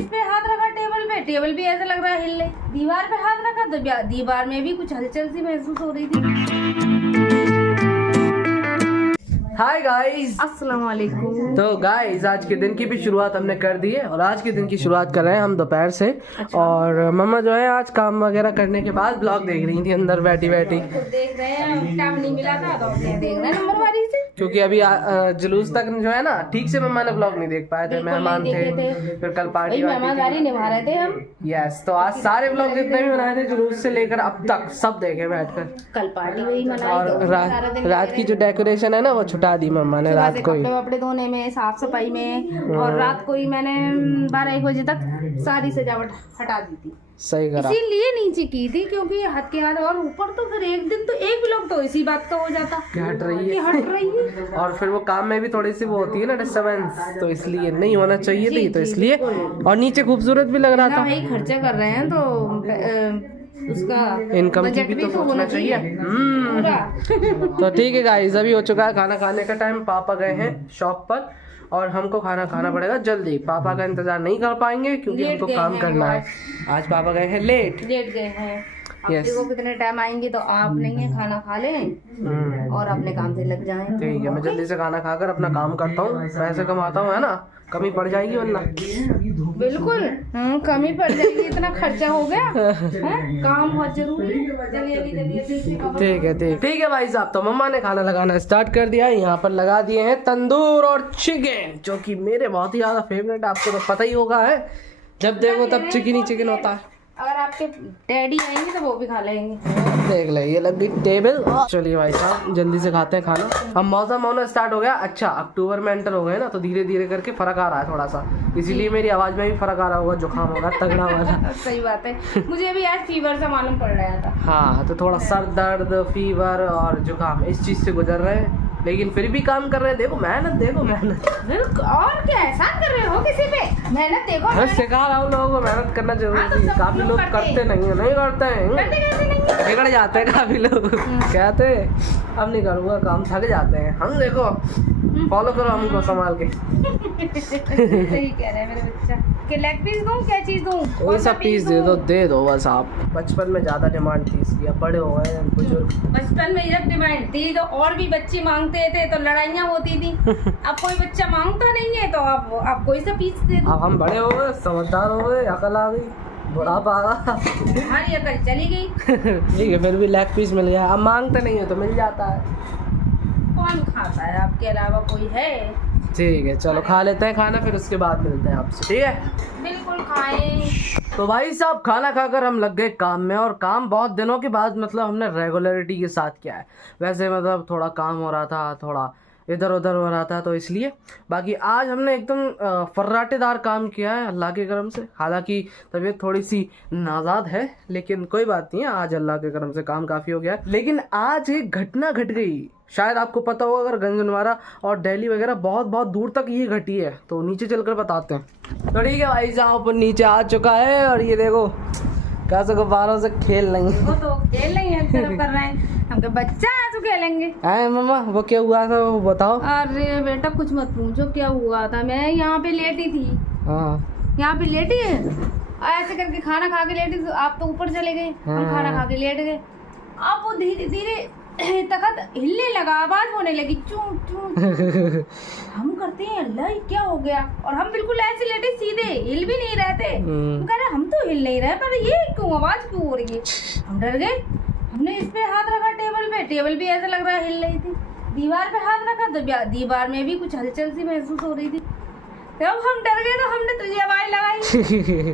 इस पे हाथ रखा टेबल भी ऐसा लग रहा है हिलने, दीवार पे हाथ रखा तो दीवार में भी कुछ हलचल सी महसूस हो रही थी। हाय गाइस, अस्सलाम वालेकुम। तो गाइस आज के दिन की भी शुरुआत हमने कर दी है और आज के दिन की शुरुआत कर रहे हैं हम दोपहर से। और मम्मा जो है आज काम वगैरह करने के बाद ब्लॉग देख रही थी अंदर बैठी बैठी। तो देख रहे हैं, टाइम नहीं मिला था तो देख रहे हैं नंबर वाली से, क्योंकि अभी जुलूस तक जो है ना ठीक से मम्मा ने ब्लॉग नहीं देख पाए थे, मेहमान थे, फिर कल पार्टी मेहमानदारी निभा रहे थे हम। यस, तो आज सारे ब्लॉग जितने भी बनाए थे जुलूस से लेकर अब तक सब देखे बैठकर। कल पार्टी वही मनाई और रात की जो डेकोरेशन है ना वो छुटा दी मम्मा ने रात को ही, कपड़े धोने में, साफ सफाई में, और रात को ही मैंने 12-1 बजे तक सारी सजावट हटा दी थी। सही करा, इसीलिए नीचे की थी क्योंकि हाथ के हाथ, और ऊपर तो फिर एक दिन तो एक ब्लॉग तो इसी बात का हो जाता कि हट रही कि है हट रही है। और फिर वो काम में भी थोड़ी सी वो होती है ना डिस्टर्बेंस, तो इसलिए नहीं होना चाहिए थी, तो इसलिए। और नीचे खूबसूरत भी लग रहा था, भाई खर्चा कर रहे हैं तो उसका इनकम की भी तो सोचना चाहिए। तो ठीक है गाइस, अभी हो चुका है खाना खाने का टाइम। पापा गए हैं शॉप पर और हमको खाना खाना पड़ेगा जल्दी। पापा का इंतजार नहीं कर पाएंगे क्योंकि हमको काम करना है। आज पापा गए हैं लेट गए हैं। अब Yes. देखो कितने टाइम आएंगे, तो आप नहीं है खाना खा लें और अपने काम से लग जाएं। ठीक है, मैं जल्दी से खाना खाकर अपना काम करता हूँ, पैसे कमाता हूँ, है ना, कमी पड़ जाएगी वरना। बिल्कुल कमी पड़ जाएगी, इतना खर्चा हो गया है? काम बहुत जरूरी है। ठीक है भाई साहब, तो मम्मा ने खाना लगाना स्टार्ट कर दिया है। यहाँ पर लगा दिए हैं तंदूर और चिकन, जो कि मेरे बहुत ही ज्यादा फेवरेट, आपको तो पता ही होगा है, जब देखो तब चिकन ही चिकन होता है। अगर आपके डैडी आएंगे तो वो भी खा लेंगे। देख ले, ये लग गई टेबल। चलिए भाई साहब जल्दी से खाते हैं खाना। अब मौसम होना स्टार्ट हो गया। अच्छा, अक्टूबर में एंटर हो गए ना, तो धीरे धीरे करके फर्क आ रहा है थोड़ा सा, इसीलिए मेरी आवाज में भी फर्क आ रहा होगा, जुकाम होगा तगड़ा वाला। सही बात है, मुझे भी आज फीवर से मालूम पड़ रहा था। हाँ, तो थोड़ा सर दर्द, फीवर और जुकाम इस चीज से गुजर रहे हैं, लेकिन फिर भी काम कर रहे हैं। देखो मेहनत और क्या एहसान कर रहे हो किसी पे? मेहनत देखो, मैं सिखा रहा हूँ लोगों को मेहनत करना जरूरी है। काफी लोग करते नहीं करते हैं, बिगड़ जाते हैं काफी लोग। कहते अब नहीं करूँगा काम, थक जाते हैं। हम देखो फॉलो करो हमको संभाल के। सही कह रहे हैं मेरे बच्चा। कि लेग पीस दूं, क्या चीज दूं? कोई सा पीस दे दो बस। आप बचपन में ज्यादा डिमांड थी इसलिए, अब बड़े हो गए बुजुर्ग। बचपन में जब डिमांड थी तो और भी बच्चे मांगते थे तो लड़ाइयाँ होती थी। अब कोई बच्चा मांगता नहीं है तो आप कोई सा पीस दे दो। अब हम बड़े हो गए, समझदार हो गए, अकल आ गई, बुढ़ापा आ गया, हमारी अकल चली गई। ठीक है, फिर भी लेग पीस मिल गया। अब मांगते नहीं है तो मिल जाता है। कौन खाता है आपके अलावा, कोई है? ठीक है, चलो खा लेते हैं खाना, फिर उसके बाद मिलते हैं आपसे। ठीक है, बिल्कुल खाएं। तो भाई साहब खाना खाकर हम लग गए काम में, और काम बहुत दिनों के बाद मतलब हमने रेगुलरिटी के साथ किया है। वैसे मतलब थोड़ा काम हो रहा था, थोड़ा इधर उधर हो रहा था, तो इसलिए। बाकी आज हमने एकदम फर्राटेदार काम किया है अल्लाह के करम से। हालांकि तबीयत थोड़ी सी नाजाद है, लेकिन कोई बात नहीं है, आज अल्लाह के करम से काम काफ़ी हो गया है। लेकिन आज एक घटना घट गई, शायद आपको पता होगा, अगर गंजनवारा और दिल्ली वगैरह बहुत बहुत दूर तक ये घटी है, तो नीचे चलकर बताते हैं। तो ठीक है भाई साहब, ऊपर नीचे आ चुका है और ये देखो कैसे गुब्बारों से खेल रही है। वो तो खेल नहीं है, कर रहे हैं हम, बच्चा है तो खेलेंगे। है मम्मा, वो क्या हुआ था वो बताओ। अरे बेटा कुछ मत पूछो, क्या हुआ था। मैं यहाँ पे लेटी थी, हाँ यहाँ पे लेटी है, ऐसे करके खाना खा के लेटी, तो आप तो ऊपर चले गए, हम खाना खा के लेट गए। अब वो धीरे धीरे तखत हिलने लगा, आवाज होने लगी चू चू। हम करते हैं अल्लाह ये क्या हो गया, और हम बिल्कुल ऐसे लेटे सीधे, हिल भी नहीं रहे थे। हम कह रहे हम तो हिल नहीं रहे, पर ये क्यों आवाज क्यों हो रही है। हम डर गए, हमने इस पे हाथ रखा टेबल भी ऐसा लग रहा है हिल रही थी, दीवार पे हाथ रखा तो दीवार में भी कुछ हलचल सी महसूस हो रही थी। जब हम डर गए तो हमने तुझे आवाज लगाई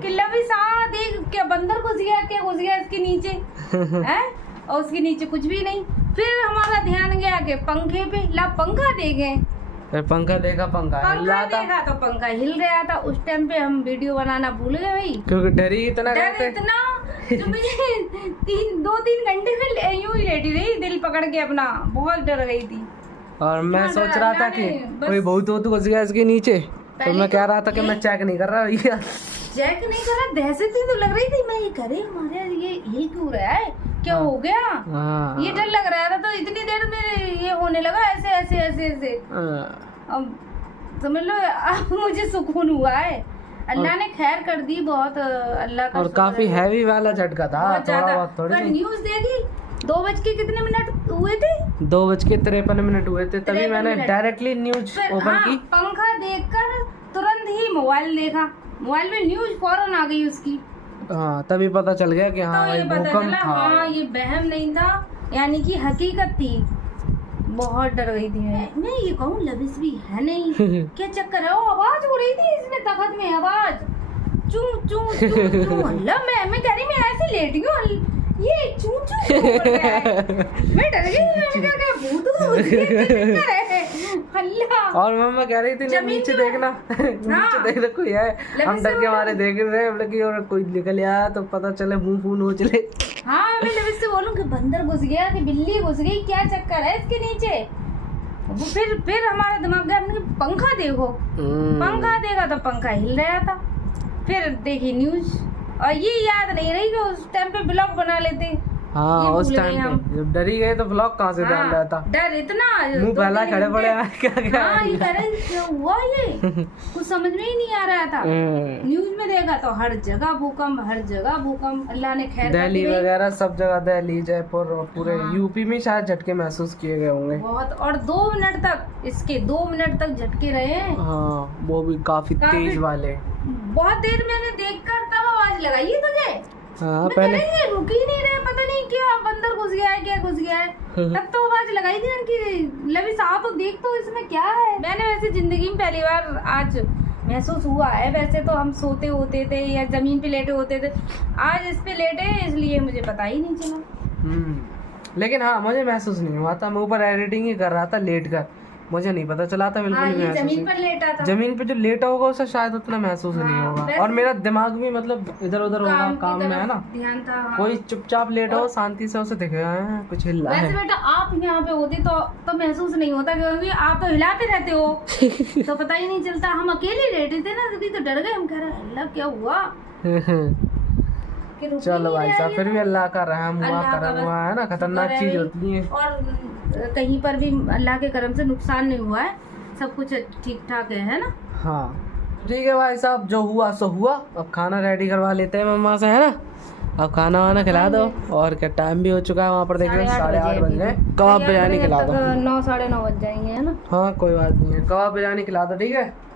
कि लवी सा देख, क्या बंदर घुस गया इसके नीचे है, और उसके नीचे कुछ भी नहीं। फिर हमारा ध्यान गया कि पंखे पे, ला पंखा देखे, फिर पंखा देखा, पंखा हिल रहा था, देखा तो पंखा हिल रहा था। उस टाइम पे हम वीडियो बनाना भूल गए भाई, क्योंकि डरी इतना जो मुझे 2-3 घंटे में यूं ही लेटी रही, दिल पकड़ के अपना, बहुत डर गई थी। और मैं सोच रहा था कि कोई बहुत घुस गया इसके नीचे, तो मैं कह रहा था कि मैं चेक नहीं कर रहा भैया, चेक नहीं कर रहा, दहशत ही तो लग रही थी। मैं ये करे हमारे ये हिल क्यों रहा है, क्या हो गया, ये डर लग रहा था। तो इतनी देर में ये होने लगा ऐसे ऐसे ऐसे ऐसे। अब समझ लो अब मुझे सुकून हुआ है, अल्लाह ने खैर कर दी बहुत, अल्लाह का और शुक्र काफी है। हैवी वाला झटका था, बहुत थोड़ा ज्यादा। बहुत थोड़ी पर सी। न्यूज देखी 2 बज के कितने मिनट हुए थे, 2:53 हुए थे, तभी 53 मैंने मिनट। डायरेक्टली न्यूज फिर ओपन हाँ, की। पंखा देखकर तुरंत ही मोबाइल देखा, मोबाइल में न्यूज फौरन आ गई उसकी। हाँ, तभी पता चल गया कि हाँ तो भाई ये पता भूकंप चला था। हाँ ये वहम नहीं था, यानी कि हकीकत थी। बहुत डर गई थी मैं ये कहूँ लविस भी है नहीं, क्या चक्कर है, वो आवाज हो रही थी इसमें तखत में, आवाज चू चू चू चू। अल्लाह मैं कह रही मैं ऐसे लेटी हूँ, ये चू चू क्यों हो रहा है? मैं डर गई, मैंने कहा क्या भूत है अल्लाह। और मम्मा कह रही थी जमीन नीचे पे- देखना, नीचे देखना कोई है। हम डर के मारे देख रहे हैं, हमने कि और कोई निकल आया तो पता चले मुंह फून हो चले। हाँ मैं लविस से बोलूं कि बंदर घुस गया कि बिल्ली घुस गई, क्या चक्कर है इसके नीचे। वो फिर हमारा दिमाग गया, हमने कहा, पंखा देखो, पंखा देखा तो पंखा हिल रहा था। फिर देखी न्यूज, और ये याद नहीं रही कि उस टाइम पे ब्लॉग बना लेते। हाँ, ये उस भूल गए टाइम हम। पे जब डरी गए तो ब्लॉग कहाँ से ध्यान हाँ, रहता। डर इतना, मुंह 2-3 पहला खड़े पड़े घंटे- हैं, क्या क्या हाँ ये कह रहे क्या हुआ ये, कुछ समझ में ही नहीं आ रहा था। न्यूज में देखा तो हर जगह भूकंप, हर जगह भूकंप। अल्लाह ने खैर कर दिल्ली दी भाई। वगैरह सब जगह, दिल्ली जयपुर और पूरे हाँ। यूपी में शायद झटके महसूस किए गए होंगे। बहुत, और 2 मिनट तक, इसके 2 मिनट तक झटके रहे हैं। हाँ, वो भी काफी काफी- तेज वाले। बहुत देर मैंने देखकर तब आवाज लगाई है तुझे, हाँ, मैं कह पहले रही ये रुक ही नहीं रहे, पता नहीं क्या बंदर घुस गया है, क्या घुस गया है। तब तो आवाज लगाई थी उनकी, लविस आ तो देख तो इसमें क्या है। मैंने वैसे जिंदगी में पहली बार आज महसूस हुआ है, वैसे तो हम सोते होते थे या जमीन पे लेटे होते थे, आज इस पे लेटे इसलिए मुझे पता ही नहीं चला। लेकिन हाँ, मुझे महसूस नहीं हुआ था, मैं ऊपर एडिटिंग ही कर रहा था लेट कर, मुझे नहीं पता चला था बिल्कुल हाँ भी ये महसूस जमीन नहीं। पर लेटा था, जमीन पे जो लेटा होगा उसे शायद उतना महसूस नहीं हाँ, होगा। वैसे- और मेरा दिमाग भी मतलब इधर उधर होगा, काम की काम में है तरफ ना। ध्यान था। हाँ। कोई चुपचाप लेटा हो, शांति से उसे दिखेगा कुछ हिल रहा वैसे है। बेटा आप यहाँ पे होते तो महसूस नहीं होता, क्योंकि आप तो हिलाते रहते हो तो पता ही नहीं चलता। हम अकेले लेटे थे ना, तभी तो डर गए, हम कह रहे अल्लाह क्या हुआ कि रुक ही चलो नहीं भाई रहा साहब, ये फिर तो। भी अल्लाह का रहम हुआ, अल्लाह का करम बस हुआ है ना, खतरनाक शुक्र है चीज भाई। होती है। और कहीं पर भी अल्लाह के करम से नुकसान नहीं हुआ है, सब कुछ ठीक ठाक है ना। हाँ ठीक है भाई साहब, जो हुआ सो हुआ। अब खाना रेडी करवा लेते हैं मम्मा से, है ना। अब खाना वाना खिला दो, और क्या टाइम भी हो चुका है, वहाँ पर देख रहे 8:30 बज गए। कबाब बिरयानी खिला दो। 9 साढ़े 9 बज जाएंगे, है ना। हाँ कोई बात नहीं है, कबाब बिरयानी खिला दो, ठीक है।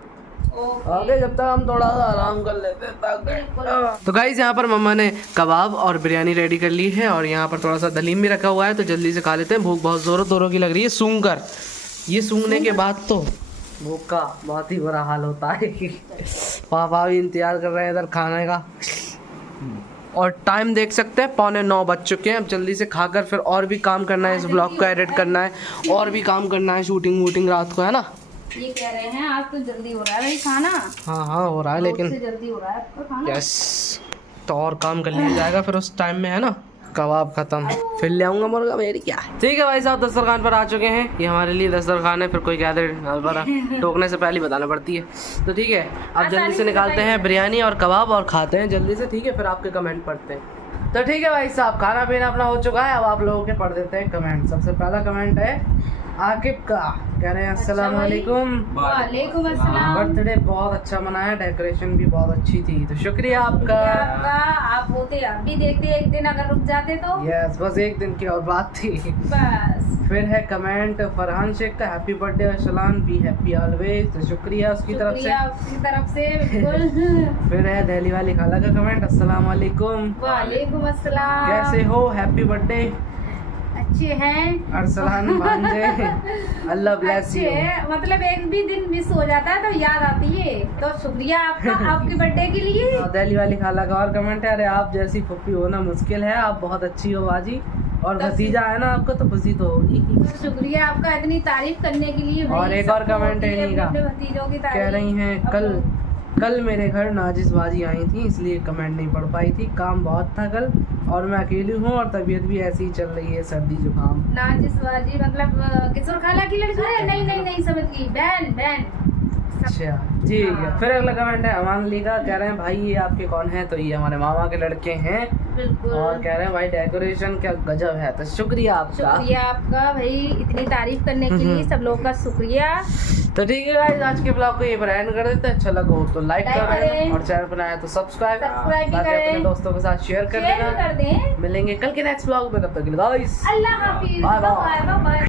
आगे जब तक हम थोड़ा सा आराम कर लेते हैं। तो गाइस यहाँ पर मम्मा ने कबाब और बिरयानी रेडी कर ली है, और यहाँ पर थोड़ा सा दलीम भी रखा हुआ है, तो जल्दी से खा लेते हैं। भूख बहुत जोरों तोरों की लग रही है सूंघ कर। ये सूंघने के बाद तो भूख का बहुत ही बुरा हाल होता है। पापा भी इंतजार कर रहे हैं इधर खाने का, और टाइम देख सकते हैं 8:45 बज चुके हैं। अब जल्दी से खाकर फिर और भी काम करना है, इस ब्लॉग को एडिट करना है, और भी काम करना है, शूटिंग वूटिंग रात को, है ना। ये कह रहे हैं आज तो जल्दी हो रहा है भाई खाना, हाँ हाँ हो रहा है, लेकिन से जल्दी हो रहा है आपका खाना। यस, तो और काम कर लिया जाएगा फिर उस टाइम में, है ना। कबाब खत्म, फिर ले आऊंगा मुर्गा, मेरी क्या है। ठीक है भाई साहब, दस्तरखान पर आ चुके हैं। ये हमारे लिए दस्तरखान है, फिर कोई कह दे टोकने से पहले बताना पड़ती है। तो ठीक है, अब जल्दी से निकालते हैं बिरयानी और कबाब और खाते हैं जल्दी से, ठीक है। फिर आपके कमेंट पढ़ते हैं। तो ठीक है भाई साहब, खाना पीना अपना हो चुका है, अब आप लोगों के पढ़ देते हैं कमेंट। सबसे पहला कमेंट है आकिब का, कह रहे हैं अस्सलाम वालेकुम, वालेकुम अस्सलाम। बर्थडे बहुत अच्छा मनाया, डेकोरेशन भी बहुत अच्छी थी, तो शुक्रिया आपका। आप होते आप भी देखते एक दिन अगर रुक जाते तो। यस, बस एक दिन की और बात थी। बस फिर है कमेंट फरहान शेख का, happy birthday Arsalan, be happy always, तो शुक्रिया उसकी तरफ से। शुक्रिया उसकी तरफ से, बिल्कुल। फिर है दिल्ली वाली खाला का कमेंट, अस्सलाम वालेकुम, वालेकुम अस्सलाम। कैसे हो, हैप्पी बर्थडे अच्छे हैं अरसलान भांजे, अल्लाह ब्लेस अच्छे यू। हैं, मतलब एक भी दिन मिस हो जाता है तो याद आती है, तो शुक्रिया आपका आपके बर्थडे के लिए। दिल्ली वाली खाला का और कमेंट है, अरे आप जैसी फुप्पी होना मुश्किल है, आप बहुत अच्छी हो बाजी, और भतीजा है ना आपको तो खुशी तो होगी। शुक्रिया आपका इतनी तारीफ करने के लिए। और एक और कमेंट है इन्हीं का, अपने भतीजों की कह तारीफ। रही हैं कल मेरे घर नाजिस बाजी आई थी, इसलिए कमेंट नहीं पढ़ पाई थी, काम बहुत था कल, और मैं अकेली हूँ, और तबीयत भी ऐसी ही चल रही है, सर्दी जुकाम। नाजिस बाजी मतलब किशोर खाला की लड़की है? नहीं नहीं नहीं समझ गई, बहन बहन अच्छा ठीक है। फिर अगला कमेंट है अमान अली का, कह रहे हैं भाई ये आपके कौन है? तो ये हमारे मामा के लड़के हैं बिल्कुल। और कह रहे हैं भाई डेकोरेशन क्या गजब है। तो शुक्रिया आपका। शुक्रिया आपका भाई, इतनी तारीफ करने के लिए सब लोगों का शुक्रिया। तो ठीक है गाइस, आज के ब्लॉग को ये पर एंड कर देते हैं। अच्छा लगा हो तो लाइक करें करें और चैनल पर आए तो सब्सक्राइब भी बाकी करें। अपने दोस्तों के साथ शेयर कर शेयर देना। कर दें। मिलेंगे कल के नेक्स्ट ब्लॉग में, तब तक के लिए गाइस अल्लाह हाफिज, बाय बाय। Bye bye.